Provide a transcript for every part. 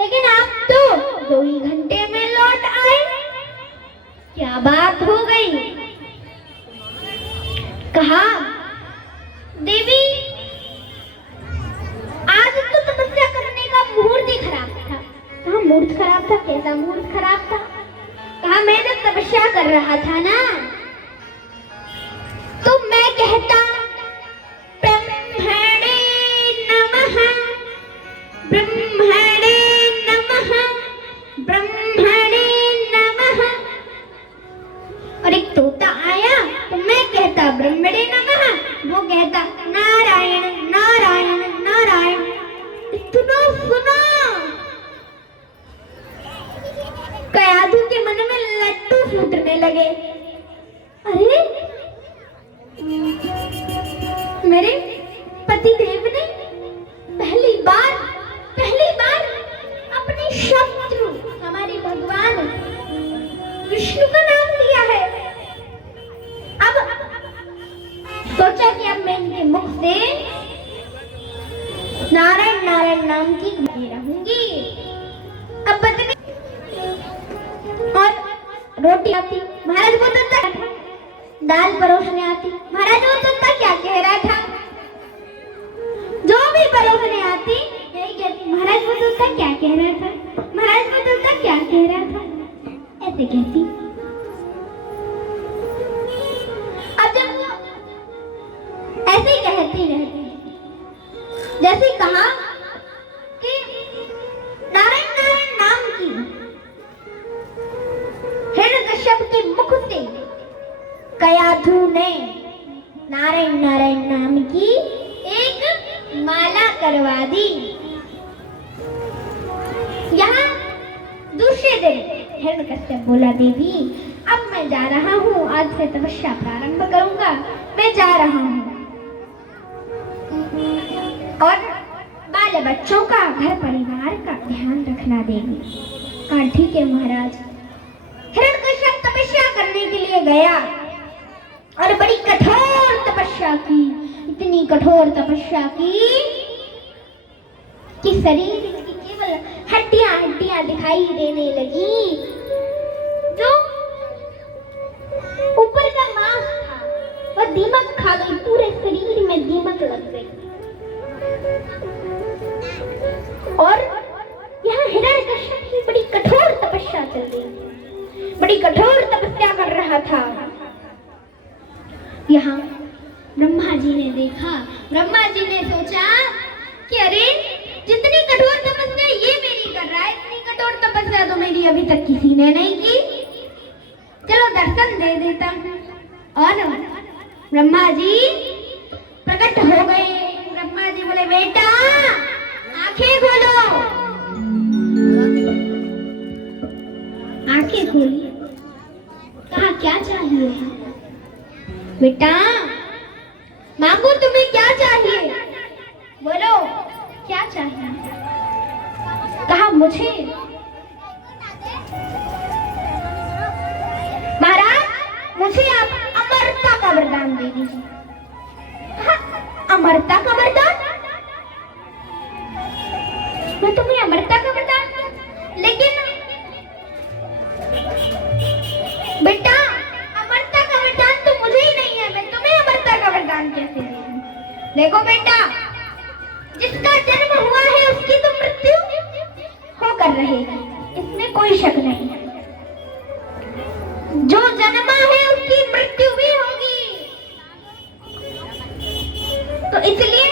लेकिन आप तो 2 ही घंटे में लौट आए, क्या बात हो गई? कहा, देवी आज तो तपस्या करने का मुहूर्त ही खराब था। कहा मुहूर्त खराब था? कैसा मुहूर्त खराब था? कहा मैं जब तपस्या कर रहा था ना, तो मैं कहता ब्रह्मणे नमः, ब्रह्मणे नमः, ब्रह्मणे नमः, और एक तोता आया तो मैं कहता ब्रह्मणे नमः, वो कहता नारायण नारायण नारायण। इतना सुना, कयाधु के मन में लड्डू फूटने लगे। अरे मेरे पति देव ने पहली बार अपने शत्रु हमारे भगवान विष्णु का नाम लिया है। अब सोचा कि अब मैं इनके मुख से नारायण नारायण नाम की रहूंगी। अब पत्नी और रोटी आती, महाराज वो तो दाल परोसने आती, महाराज वो तो क्या कह रहा था? जो भी परोसने आती यही कहती, महाराज वो तो क्या कह रहा था, महाराज वो तो क्या कह रहा था, ऐसे कहती। अब जब वो ऐसे ही कहती रहती, जैसे कहा कि नारायण नारायण नाम की हिरण्यकश्यप के मुख से कयाधु ने नारायण नारायण नाम की एक माला करवा दी। यहाँ दूसरे दिन हिरण्यकश्यप बोला, देवी अब मैं जा रहा हूँ, आज से तपस्या प्रारंभ करूंगा, मैं जा रहा हूँ, और बाल बच्चों का, घर परिवार का ध्यान रखना देवी। कहा ठीक है महाराज। हिरण्यकश्यप तपस्या करने के लिए गया और बड़ी कठोर तपस्या की, इतनी कठोर तपस्या की कि शरीर की केवल हड्डियां हड्डियां दिखाई देने लगी। जो ऊपर का मांस था वह दीमक खा गई, पूरे शरीर में दीमक लग गई। और यहाँ हिरण्यकश्यप की बड़ी कठोर तपस्या चल रही, बड़ी कठोर तपस्या कर रहा था। यहाँ ब्रह्मा जी ने देखा, ब्रह्मा जी ने सोचा कि अरे जितनी कठोर तपस्या ये मेरी कर रहा है, इतनी कठोर तपस्या तो मेरी अभी तक किसी ने नहीं की, चलो दर्शन दे देता हूँ। और ब्रह्मा जी प्रकट हो गए। ब्रह्मा जी बोले, बेटा आंखें खोलो। आंखें खोली। कहा क्या चाहिए? बेटा मांगो, तुम्हें क्या चाहिए? बोलो क्या चाहिए? कहा मुझे महाराज, मुझे आप अमरता का वरदान दे दीजिए। अमरता का वरदान? मैं तुम्हें अमरता का वरदान दूं, लेकिन बेटा अमरता का वरदान तो मुझे ही नहीं है, मैं तुम्हें अमरता का वरदान कैसे दूं? देखो बेटा, जिसका जन्म हुआ है उसकी तो मृत्यु होकर रहेगी, इसमें कोई शक नहीं। जो जन्मा है उसकी मृत्यु भी होगी, तो इसलिए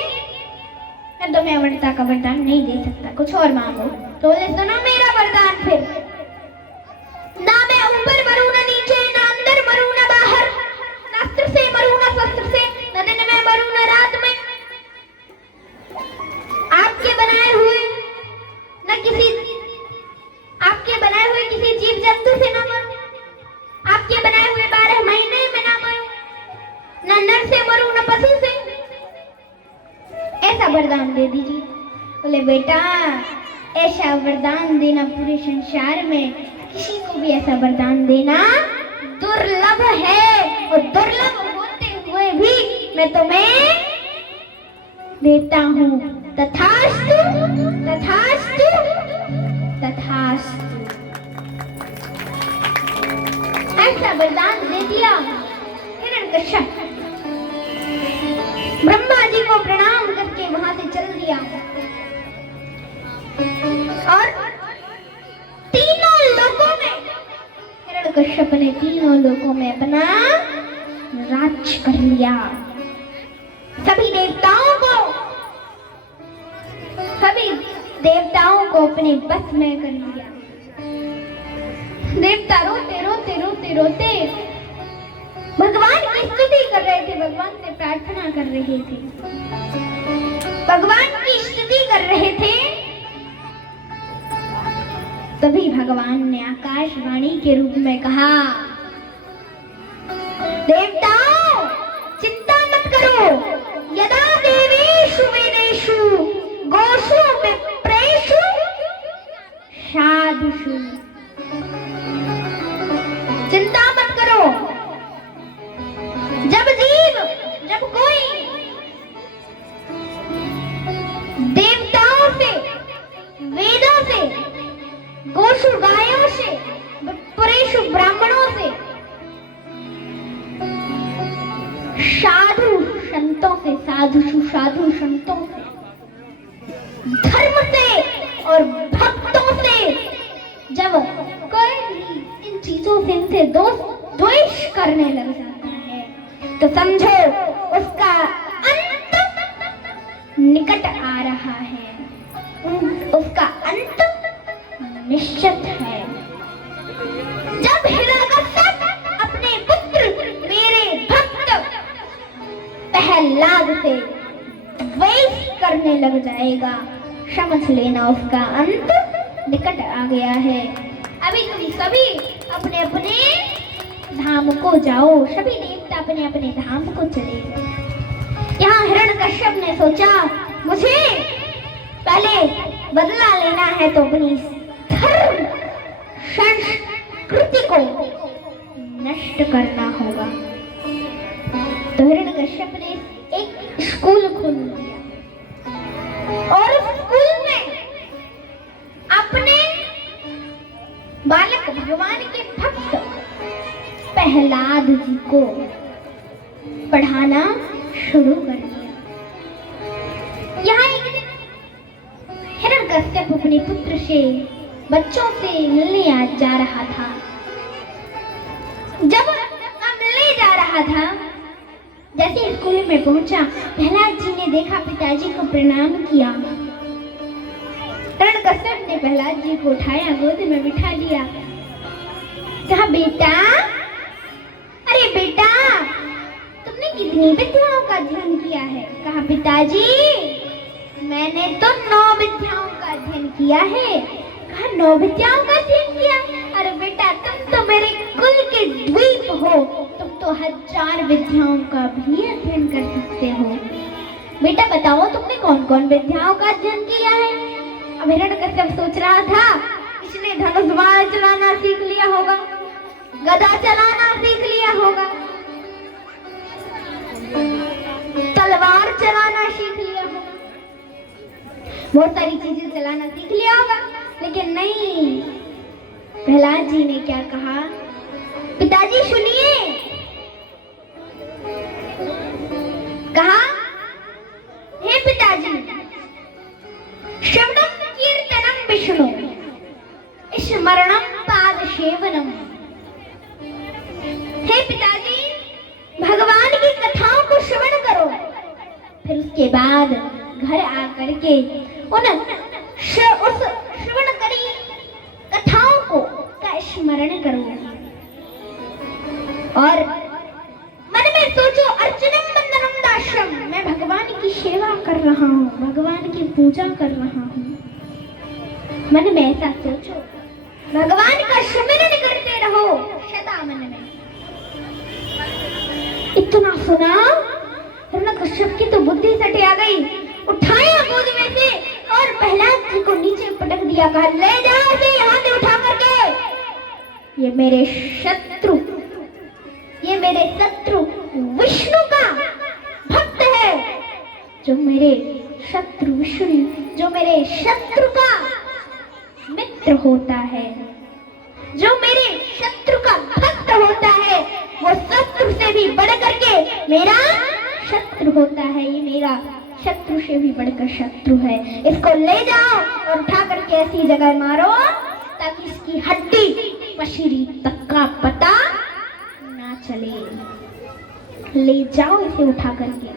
मैं तुम्हें अमरता का वरदान नहीं दे सकता, कुछ और मांगो। तो बोले सुनो मेरा वरदान, फिर ना मैं ऊपर मरूं ना नीचे, ना अंदर मरूं ना बाहर, ना अस्त्र से मरूं ना शस्त्र से, ना दिन में मरूं ना रात में, आपके बनाए हुए किसी जीव जंतु से ना मरूं, आपके बनाए हुए 12 महीने में ना मरूं, ना नर से मरूं ना पशु से, ऐसा वरदान दे दीजिए। बोले बेटा ऐसा वरदान देना पूरे संसार में किसी को भी ऐसा वरदान देना दुर्लभ है, और दुर्लभ होते हुए भी मैं तुम्हें देता हूँ। तथास्तु तथास्तु। जी को प्रणाम करके वहां से चल दिया और तीनों लोगों में हिरण्यकश्यप ने तीनों लोगों में अपना राज कर लिया। सभी देवताओं को अपने बस में कर लिया। देवता रोते रोते रोते रोते भगवान की स्तुति कर रहे थे, भगवान से प्रार्थना कर रहे थे, भगवान की स्तुति कर रहे थे। तभी भगवान ने आकाशवाणी के रूप में कहा, देवताओं चिंता मत करो, यदा देवेषु वेदेषु गोषु विप्रेषु साधुषु। चिंता मत करो, जब कोई देवताओं से, वेदों से, गोषु गायों से, विप्रेषु ब्राह्मणों से, साधु संतों से, साधु संतों से, धर्म से और भक्तों से जब कोई भी इन चीजों से इनसे द्वेष करने लग जाता है तो समझो उसका अंत निकट आ रहा है, उसका अंत निश्चित है। जब हिरण्यकश्यप अपने पुत्र मेरे भक्त प्रहलाद से द्वेष करने लग जाएगा, समझ लेना उसका अंत निकट आ गया है। अभी तुम सभी अपने अपने धाम को जाओ, सभी देवता अपने अपने धाम को चले। यहाँ हिरण्यकश्यप ने सोचा मुझे पहले बदला लेना है तो अपनी धर्म संस्कृति को नष्ट करना होगा। तो हिरण्यकश्यप ने एक स्कूल खोल दिया और उस स्कूल में अपने बालक भगवान के भक्त प्रहलाद जी को पढ़ाना शुरू कर दिया। यहाँ एक दिन हिरण्यकश्यप अपने पुत्र से, बच्चों से मिलने जा रहा था। जब मिलने जा रहा था, जैसे स्कूल में पहुंचा, प्रहलाद जी ने देखा, पिताजी को प्रणाम किया। हिरण्यकश्यप ने प्रहलाद जी को उठाया, गोद में बिठा लिया, कहा बेटा, अरे बेटा तुमने कितनी विद्याओं का अध्ययन किया है? कहा पिताजी मैंने तो 9 विद्याओं का अध्ययन किया है। कहा 9 विद्याओं का अध्ययन किया? अरे बेटा तुम तो मेरे कुल के द्वीप हो, तुम तो 1000 विद्याओं का भी अध्ययन कर सकते हो। बेटा बताओ तुमने कौन कौन विद्याओं का अध्ययन किया है? अब हिरण्यकश्यप सोच रहा था इसने धनुष बाण चलाना सीख लिया होगा, गदा चलाना सीख लिया होगा, तलवार चलाना सीख लिया होगा, बहुत सारी चीजें चलाना सीख लिया होगा। लेकिन नहीं, प्रहलाद जी ने क्या कहा, पिताजी सुनिए, कहा हे पिताजी, श्रवणम कीर्तनम विष्णु स्मरणम पाद सेवनम। हे पिताजी भगवान की कथाओं को श्रवण करो, फिर उसके बाद घर आकर के उस श्रवण करी कथाओं को का स्मरण करो और मन में सोचो अर्चनम वंदनम दाशम, मैं भगवान की सेवा कर रहा हूँ, भगवान की पूजा कर रहा हूँ। मन में ऐसा सोचो, भगवान का स्मरण करते रहो सदा मन में। इतना सुना, हिरण्यकश्यप की तो बुद्धि सटे आ गई, उठाया गोद में से और प्रहलाद जी को नीचे पटक दिया, कहा ले जाओ इसे यहाँ से उठा करके, ये मेरे शत्रु विष्णु का भक्त है, जो मेरे शत्रु विष्णु, जो मेरे शत्रु का मित्र होता है, जो मेरे शत्रु का भक्त होता है, वो शत्रु से भी बढ़ करके मेरा शत्रु होता है, ये मेरा शत्रु से भी बढ़कर शत्रु है। इसको ले जाओ और उठा करके ऐसी जगह मारो ताकि इसकी हड्डी पसीरी तक का पता ना चले। ले जाओ इसे उठा करके।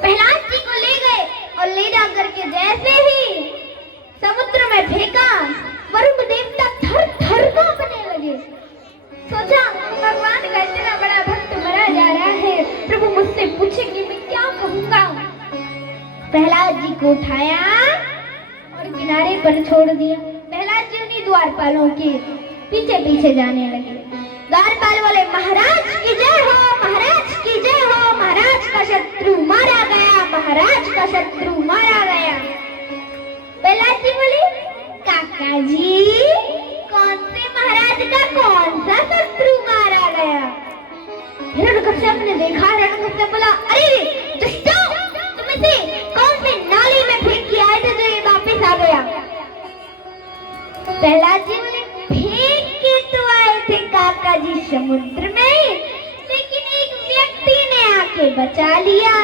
प्रहलाद जी को ले गए और ले जा करके जैसे ही समुद्र में फेंका, वरुण देवता थर थर कांपने लगे। सोचा भगवान का इतना बड़ा भक्त मरा जा रहा है, प्रभु मुझसे पूछेंगे मैं क्या कहूँगा। प्रहलाद जी को उठाया और किनारे पर छोड़ दिया। प्रहलाद जी उन्हीं द्वारपालों के पीछे पीछे जाने लगे। द्वारपाल बोले महाराज की जय हो, महाराज की जय हो, महाराज का शत्रु मारा गया, महाराज का शत्रु मारा गया। प्रहलाद जी बोले काका जी कौन से महाराज का कौन सा शत्रु मारा गया। हिरण्यकश्यप ने देखा, हिरण्यकश्यप बोला अरे दुष्टो, तुम इसे कौन से नाली में फेंक के आए थे जो ये वापस आ गया। प्रहलाद जी बोले फेंक के तो आए थे काका जी समुद्र में, लेकिन एक व्यक्ति ने आके बचा लिया।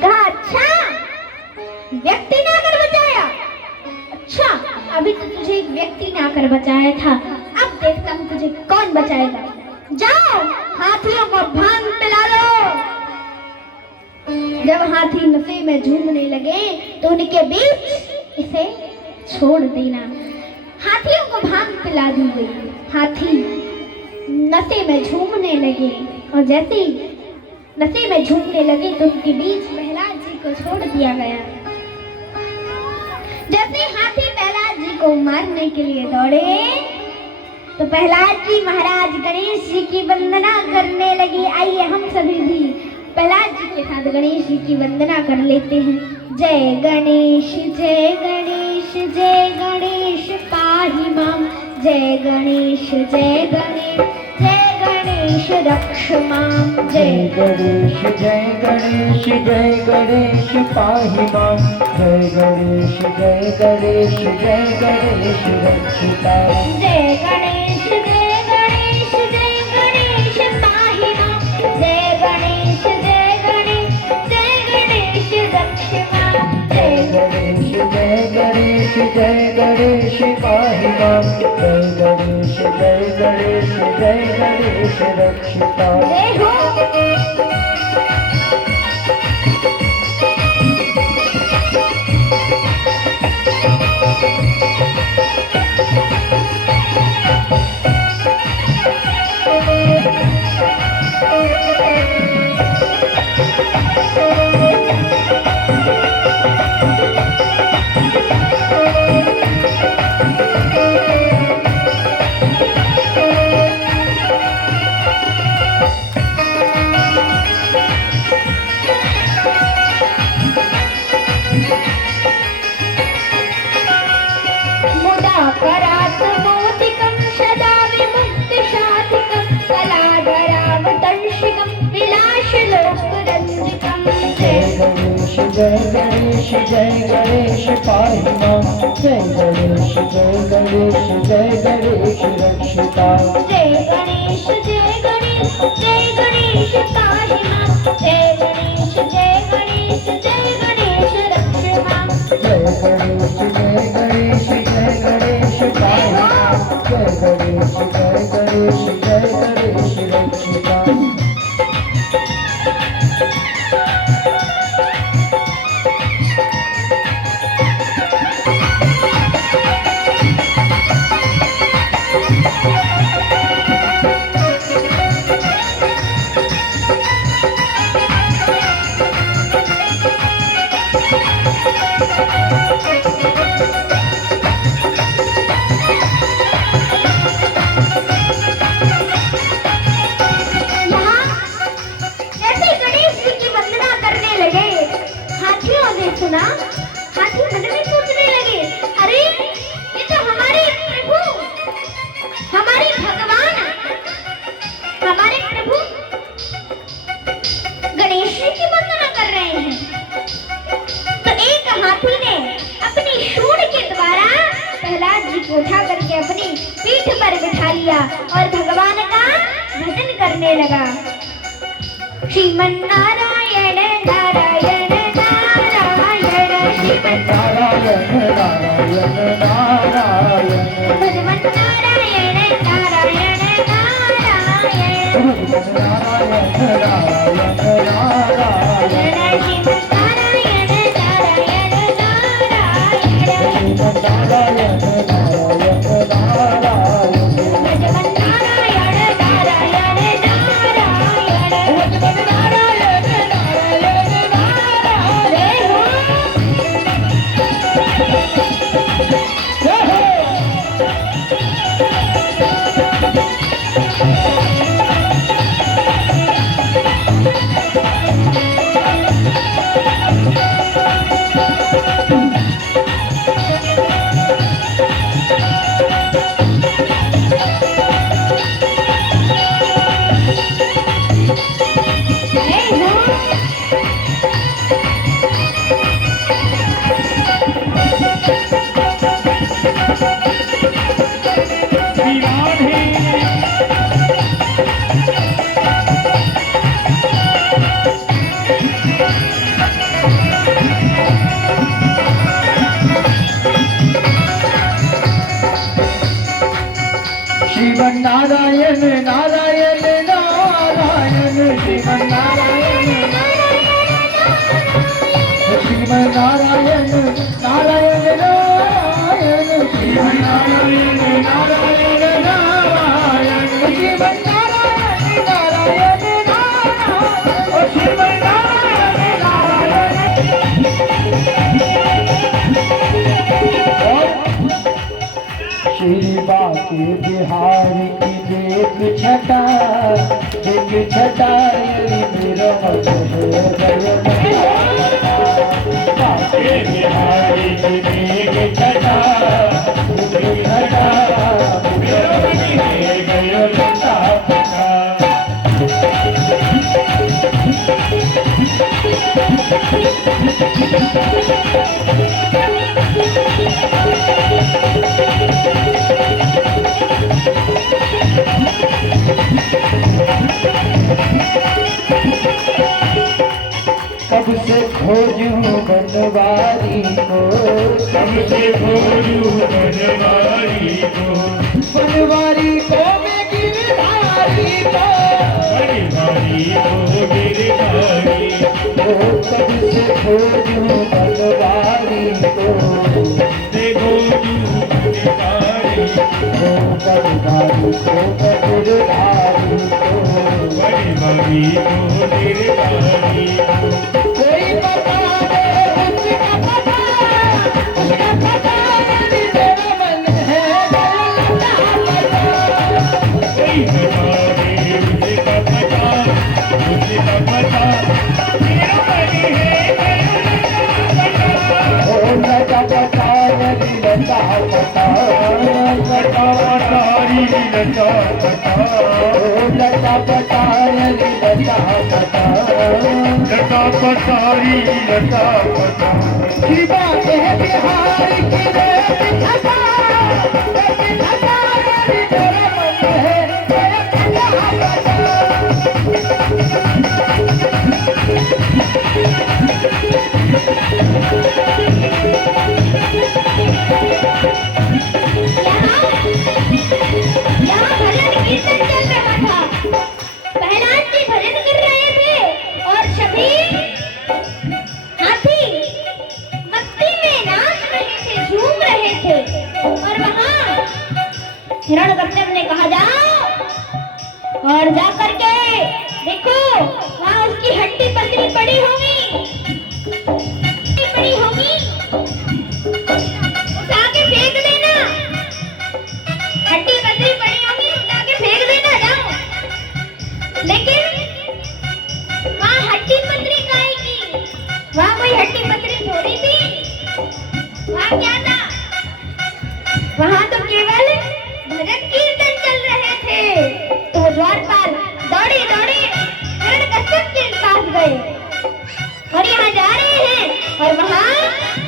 कहा अच्छा व्यक्ति ने आकर बचाया, अच्छा अभी तो तुझे एक व्यक्ति ने आकर बचाया था, अब देखता हूँ तुझे कौन बचाएगा। जाओ हाथियों को भांग पिला लो। जब हाथी नशे में झूमने लगे तो उनके बीच इसे छोड़ देना। हाथियों को भांग पिला दी गई, हाथी नशे में झूमने लगे और जैसे ही नशे में झूमने लगे तो उनके बीच प्रहलाद जी को छोड़ दिया गया। जैसे हाथी प्रहलाद जी को मारने के लिए दौड़े तो प्रहलाद जी महाराज गणेश जी की वंदना करने लगे। आइए हम सभी भी प्रहलाद जी के साथ गणेश जी की वंदना कर लेते हैं। जय गणेश जय गणेश जय गणेश पाहि माम, जय गणेश जय गणेश जय गणेश रक्ष माम। जय गणेश जय गणेश जय गणेश पाहि माम, जय गणेश जय गणेश जय गणेश रक्षिता। जय गणेश जय गणेश जय गणेश पाहि माम, जय गणेश जय गणेश जय गणेश रक्ष माम। जय गणेश जय गणेश जय गणेश पाहि माम, जय गणेश जय गणेश जय गणेश रक्षिता। जय हो। जय गणेश जय गणेश पाहि माम, जय गणेश जय गणेश जय गणेश रक्षिता। जय गणेश जय गणेश जय गणेश पाहि माम, जय गणेश जय गणेश जय गणेश रक्ष माम। जय गणेश जय गणेश जय गणेश पाहि माम, जय गणेश जय गणेश जय गणेश रक्षिता। सुना, हाथी मन में सोचने लगे अरे ये तो हमारे प्रभु, हमारे भगवान, हमारे प्रभु गणेश जी की वंदना कर रहे हैं। तो एक हाथी ने अपनी सूंड के द्वारा प्रहलाद जी को उठा करके अपनी पीठ पर बिठा लिया और भगवान का भजन करने लगा। श्रीमन्नारायण नारायण नारायण नारायण नारायण नारायण भगवान नारायण नारायण नारायण नारायण नारायण नारायण श्रीमन्नारायण नारायण नारायण नारायण नारायण नारायण भगवान नारायण नारायण श्रीमन्नारायण नारायण नारायण श्रीमन्नारायण श्रीमन्नारायण नारायण नारायण श्रीमन्नारायण नारायण नारायण श्रीमन्नारायण नारायण नारायण श्रीमन्नारायण नारायण श्री बाके बिहार की देख छटा मेरा मन हो गया बाके बिहार की देख छटा मेरा मन हो गया लता कब से खोजूं बनवारी को कब से खोजूं बनवारी को मैं गिरधारी को गिरधारी को कब से खोजूं बनवारी को गिरधारी को गिरधारी को कोई बता दे उसका पता मेरा मन है कोई बता दे उसका पता मेरा मन है ओ लता पता लता पता लता पतारी लता पता ओ लता पतारी लता पता लता पतारी लता पता की बात है बिहार की रे बिठा मेरा मन है यहाँ भजन कीर्तन चल रहा था। प्रहलाद जी भजन कर रहे थे और सभी हाथी मस्ती में नाच रहे थे, झूम रहे थे। और वहाँ हिरण्यकश्यप ने कहा जाओ और जा करके देखो वहाँ उसकी हड्डी पसली पड़ी होगी, पड़ी होगी, उठाके फेंक देना। हड्डी पसली पड़ी होगी, उठाके फेंक देना, जाओ। लेकिन वहाँ हड्डी पसली काहे की? वहाँ कोई हड्डी पसली थोड़ी थी। वहाँ क्या था? वहाँ तो केवल भजन कीर्तन चल रहे थे। तो द्वारपाल दौड़े दौड़े हिरण्यकश्यप के पास गए और यहाँ जा रहे हैं और वहाँ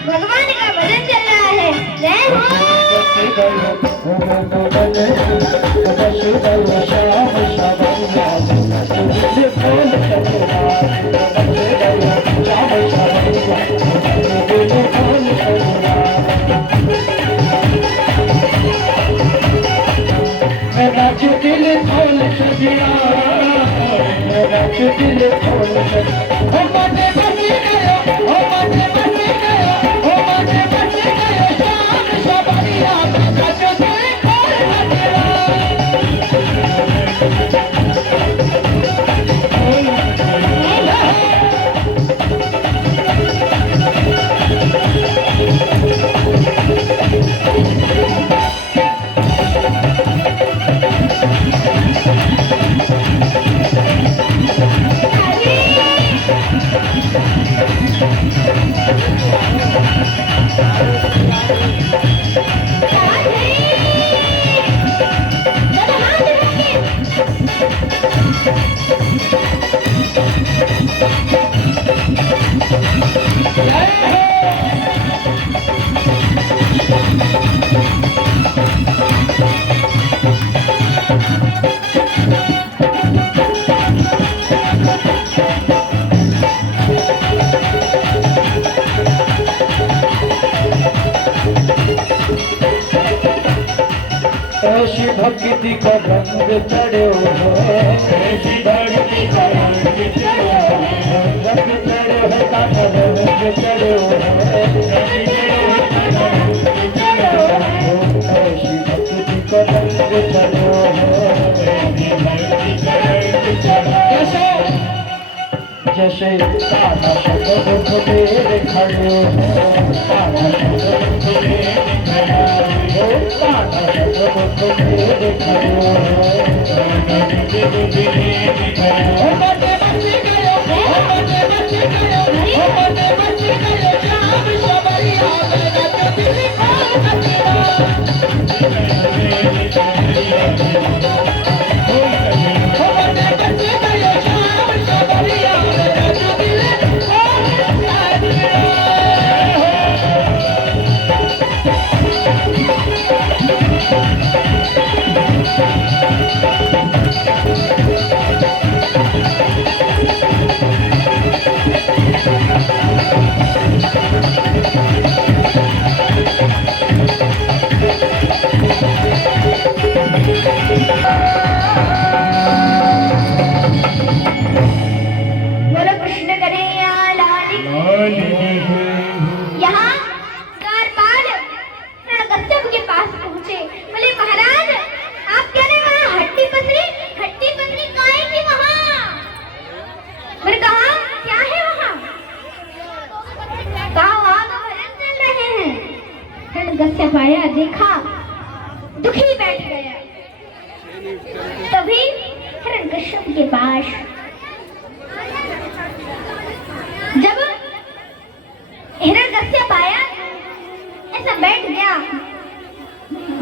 भगवान का भजन चल रहा है। जय हो। श्याम ऐसी भक्ति का रंग चढ़ो हो, ऐसी भक्ति का रंग चढ़ो हो, रंग चढ़ो है काका रंग चढ़ो हो, ऐसी भक्ति का रंग चढ़ो हो। जैसे कान्हा शब्द मेरे खड़े हो, कान्हा शब्द मेरे खड़े हो, कान्हा शब्द मेरे खड़े हो, बच्चे बच्चे गयो, बच्चे बच्चे गयो, बच्चे बच्चे गयो, श्याम सबरिया मेरा दिल को कचरा। गस्सा पाया, देखा, दुखी बैठ गया। तभी हिरण्यकश्यप के पास जब हिरण्यकश्यप आया, ऐसा बैठ गया,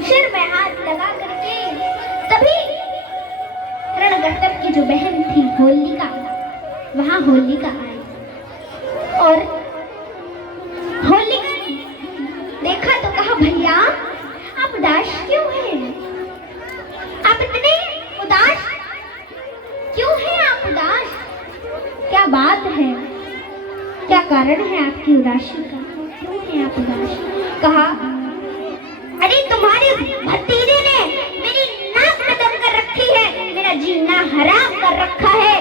सिर में हाथ लगा करके, तभी हिरण्यकश्यप की जो बहन थी होलिका, वहां होलिका आई और होलिका देखा तो कहा, भैया आप उदास क्यों हैं? आप इतने उदास क्यों हैं? आप उदास, क्या बात है? क्या कारण है आपकी उदासी का? क्यों हैं आप उदास? कहा, अरे तुम्हारे भतीजे ने मेरी नाक में दम कर रखी है, मेरा जीना हराम कर रखा है।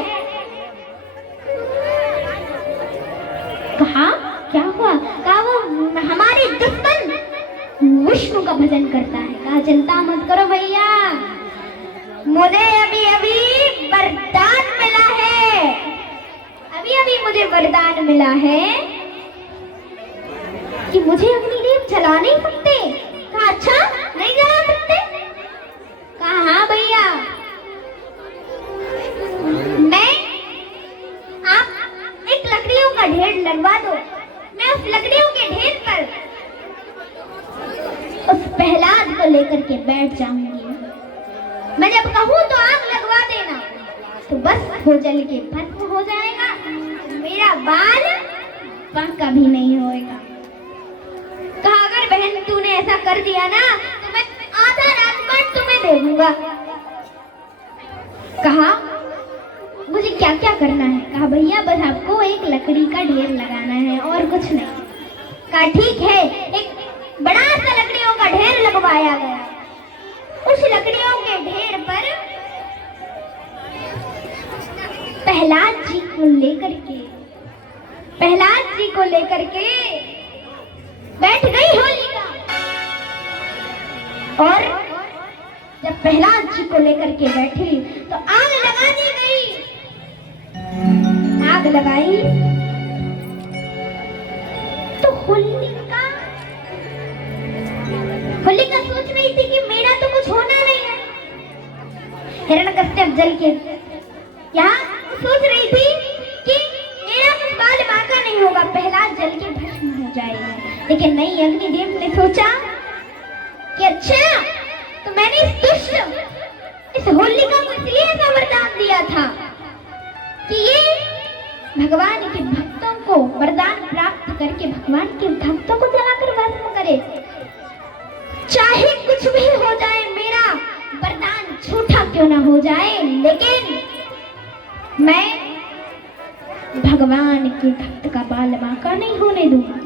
कहा, क्या हुआ? कहा, वो हमारे दुश्मन विष्णु का भजन करता है। कहा, चिंता मत करो भैया, मुझे अभी अभी वरदान मिला है, अभी अभी मुझे वरदान मिला है कि मुझे अग्निदेव जला नहीं सकते। कहा, अच्छा नहीं जला सकते? कहा, हाँ भैया, मैं आप एक लकड़ियों का ढेर लगवा दो, मैं उस लकड़ियों के ढेर पर उस प्रहलाद को लेकर के बैठ जाऊंगी। मैं जब कहूं तो आग लगवा देना, तो बस वो जल के भस्म हो जाएगा, मेरा बाल बांका भी नहीं होएगा। कहा, अगर बहन तूने ऐसा कर दिया ना तो मैं आधा राजपाट तुम्हें दे दूंगा। कहा, मुझे क्या क्या करना है? कहा, भैया बस आपको एक लकड़ी का ढेर लगाना है और कुछ नहीं। कहा, ठीक है। एक बड़ा सा लकड़ियों का ढेर लगवाया गया। उस लकड़ियों के ढेर पर प्रहलाद जी को लेकर के बैठ गई होलिका। और जब प्रहलाद जी को लेकर के बैठी तो आग लगा दी गई। आग लगाई तो होलिका सोच रही थी कि मेरा तो कुछ होना नहीं है। हिरण्यकश्यप जल के यहाँ सोच रही थी कि मेरा कुछ बाल बांका नहीं होगा, प्रहलाद जल के भस्म हो जाएगा। लेकिन नहीं, अग्निदेव ने सोचा कि अच्छा, तो मैंने इस होलिका को इसलिए ऐसा वरदान दिया था कि ये भगवान के भक्तों को वरदान प्राप्त करके भगवान के भक्तों को जलाकर भस्म करे। चाहे कुछ भी हो जाए, मेरा वरदान झूठा क्यों ना हो जाए, लेकिन मैं भगवान के भक्त का बाल बांका नहीं होने दूंगा।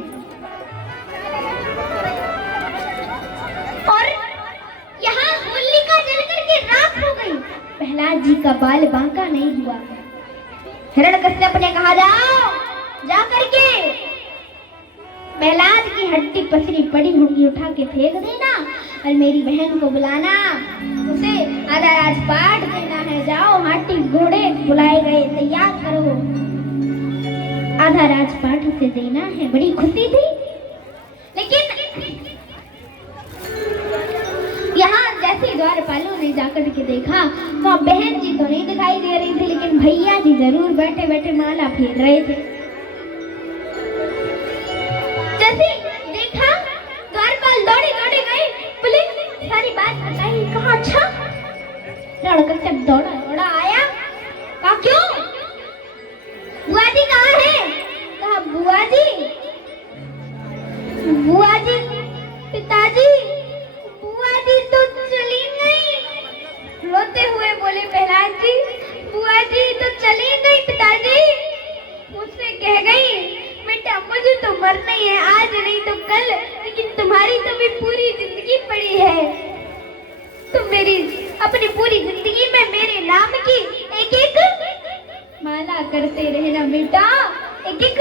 और यहाँ होली का बाल बांका नहीं हुआ। हिरण्यकश्यप ने कहा, जाओ जा करके प्रहलाद की हड्डी पसरी पड़ी होगी उठा के फेंक देना और मेरी बहन को बुलाना, उसे आधा राजपाट देना है। जाओ हाथी घोड़े बुलाए गए, तैयार करो, आधा राजपाट उसे देना है। बड़ी खुशी थी, लेकिन यहाँ जैसे द्वारपालों ने जाकर के देखा तो बहन जी तो नहीं दिखाई दे रही थी, लेकिन भैया जी जरूर बैठे बैठे माला फेर रहे थे। जैसे देखा द्वारपाल दौड़े दौड़े गए, बोले सारी बात बताई। कहा अच्छा। हिरण्यकश्यप दौड़ा दौड़ा आया, कहा क्यों बुआ जी कहाँ है? कहा बुआ जी पिताजी बुआ जी तो चली गई। रोते हुए बोले प्रहलाद जी, बुआ जी तो चली गई पिताजी, मुझसे कह गई बेटा मुझे तो मरना ही है, आज नहीं तो कल, लेकिन तुम्हारी तो भी पूरी जिंदगी पड़ी है। तुम मेरी अपनी पूरी जिंदगी में मेरे नाम की एक एक माला करते रहना बेटा, एक एक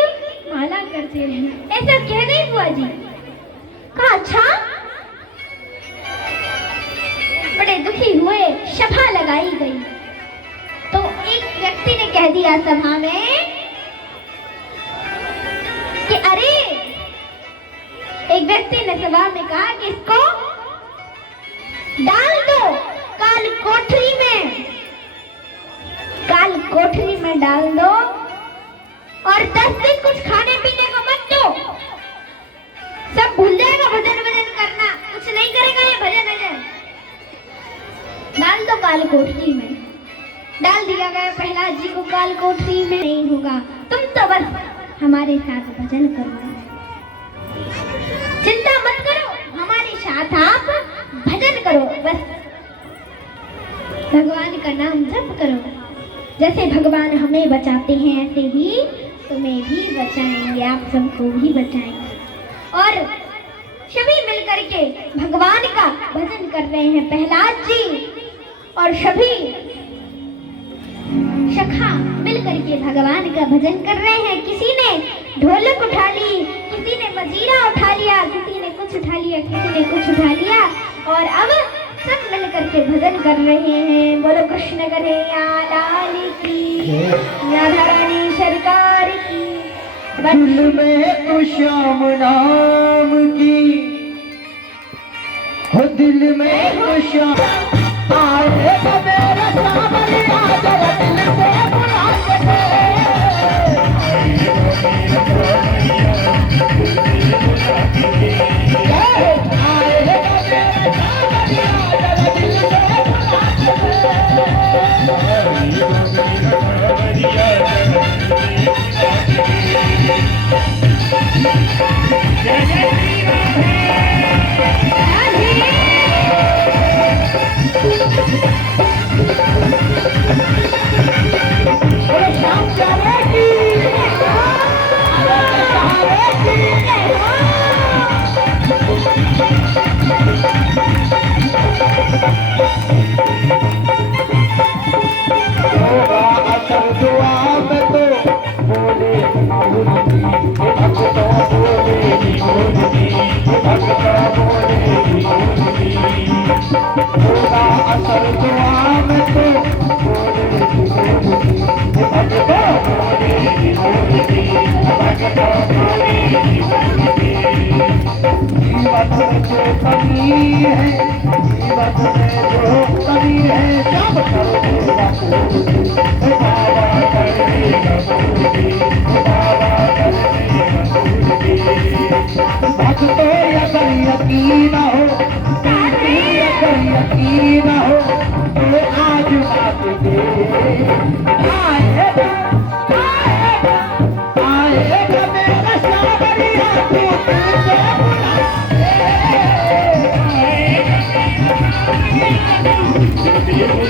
माला करते रहना। ऐसा कह गई बुआ जी। कहा अच्छा। बड़े दुखी हुए, सभा लगाई गई तो एक व्यक्ति ने कह दिया सभा में कि अरे, एक व्यक्ति ने सभा में कहा कि इसको डाल दो काल कोठरी में डाल दो और 10 दिन कुछ खाने पीने को मत दो, सब भूल जाएगा भजन वजन करना, कुछ नहीं करेगा ये भजन वजन। डाल दो काल कोठरी में। डाल दिया गया प्रहलाद जी को काल कोठरी में। नहीं होगा, तुम तो बस हमारे साथ भजन करो, चिंता मत करो, हमारे साथ आप भजन करो, बस भगवान का नाम जप करो। जैसे भगवान हमें बचाते हैं ऐसे ही तुम्हें भी बचाएंगे, आप सबको भी बचाएंगे। और सभी मिलकर के भगवान का भजन कर रहे हैं, प्रहलाद जी और सभी सखा मिलकर के भगवान का भजन कर रहे हैं। किसी ने ढोलक उठा ली, किसी ने मजीरा उठा लिया, किसी ने कुछ उठा लिया, किसी ने कुछ उठा लिया, और अब सब मिलकर के भजन कर रहे हैं। बोलो कृष्ण कन्हैया लाल की, राधा रानी सरकार की। दिल में तो श्याम नाम की, हो दिल में तो श्याम आए तो मेरा सावरिया जरा दिल से बुला के यकीन हो तो आज बात दे आएगा मेरा सावरिया तू तुझे बुला